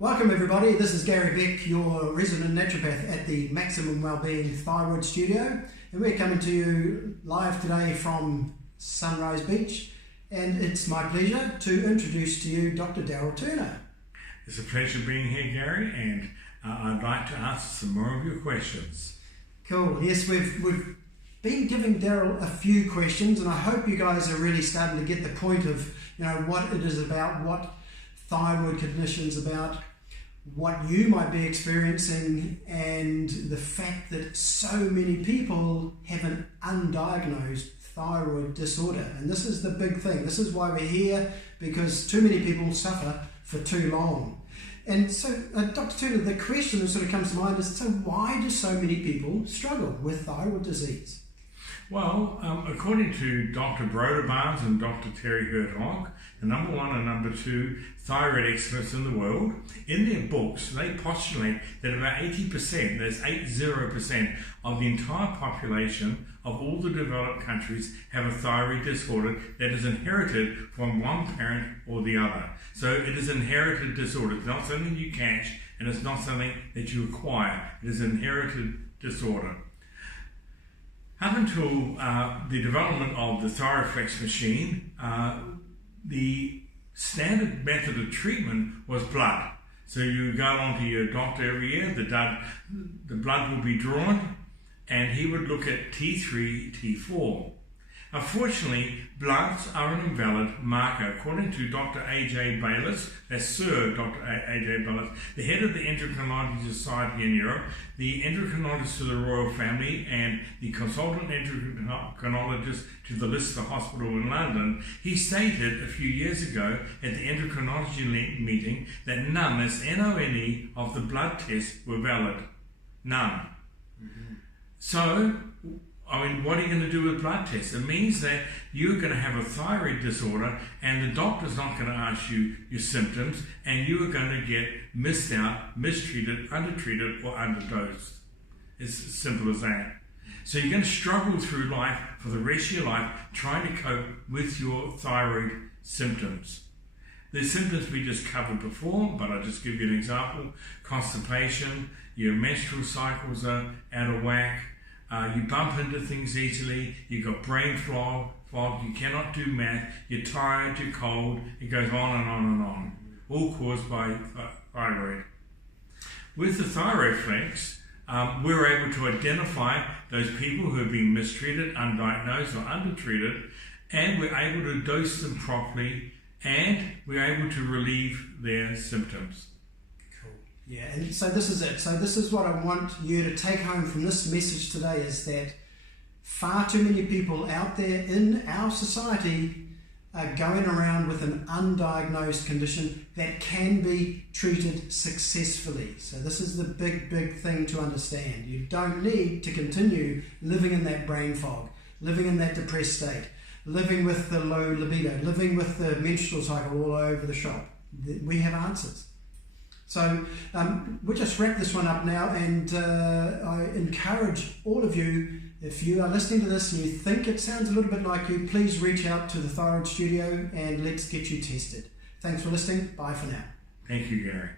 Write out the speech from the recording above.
Welcome everybody, this is Gary Beck, your resident naturopath at the Maximum Wellbeing Thyroid Studio, and we're coming to you live today from Sunrise Beach, and it's my pleasure to introduce to you Dr. Daryl Turner. It's a pleasure being here, Gary, and I'd like to answer some more of your questions. Cool, yes, we've been giving Daryl a few questions, and I hope you guys are really starting to get the point of what it is about, what thyroid conditions about, what you might be experiencing, and the fact that so many people have an undiagnosed thyroid disorder. And this is the big thing. This is why we're here, because too many people suffer for too long. And so, Dr. Turner, the question that sort of comes to mind is, so why do so many people struggle with thyroid disease? Well, according to Dr. Barnes and Dr. Terry Hertog, the number one and number two thyroid experts in the world, in their books, they postulate that about 80%, that's 80% of the entire population of all the developed countries have a thyroid disorder that is inherited from one parent or the other. So it is an inherited disorder. It's not something you catch, and it's not something that you acquire. It is an inherited disorder. Up until the development of the Thyroflex machine, the standard method of treatment was blood. So you go on to your doctor every year, the blood will be drawn, and he would look at T3, T4. Unfortunately, bloods are an invalid marker. According to Dr. A.J. Bayliss, that's Sir Dr. A.J. Bayliss, the head of the Endocrinology Society in Europe, the endocrinologist to the royal family, and the consultant endocrinologist to the Lister Hospital in London, he stated a few years ago at the endocrinology meeting that none, that's N-O-N-E, of the blood tests were valid. None. Mm-hmm. So, what are you going to do with blood tests? It means that you're going to have a thyroid disorder and the doctor's not going to ask you your symptoms, and you are going to get missed out, mistreated, undertreated, or underdosed. It's as simple as that. So you're going to struggle through life for the rest of your life trying to cope with your thyroid symptoms. The symptoms we just covered before, but I'll just give you an example. Constipation, your menstrual cycles are out of whack, you bump into things easily, you've got brain fog, you cannot do math, you're tired, you're cold, it goes on and on and on, all caused by thyroid. With the Thyroflex, we're able to identify those people who have been mistreated, undiagnosed or undertreated, and we're able to dose them properly, and we're able to relieve their symptoms. Yeah, and so this is it. So this is what I want you to take home from this message today, is that far too many people out there in our society are going around with an undiagnosed condition that can be treated successfully. So this is the big thing to understand. You don't need to continue living in that brain fog, living in that depressed state, living with the low libido, living with the menstrual cycle all over the shop. We have answers. So we'll just wrap this one up now, and I encourage all of you, if you are listening to this and you think it sounds a little bit like you, please reach out to the Thyroid Studio and let's get you tested. Thanks for listening. Bye for now. Thank you, Gary.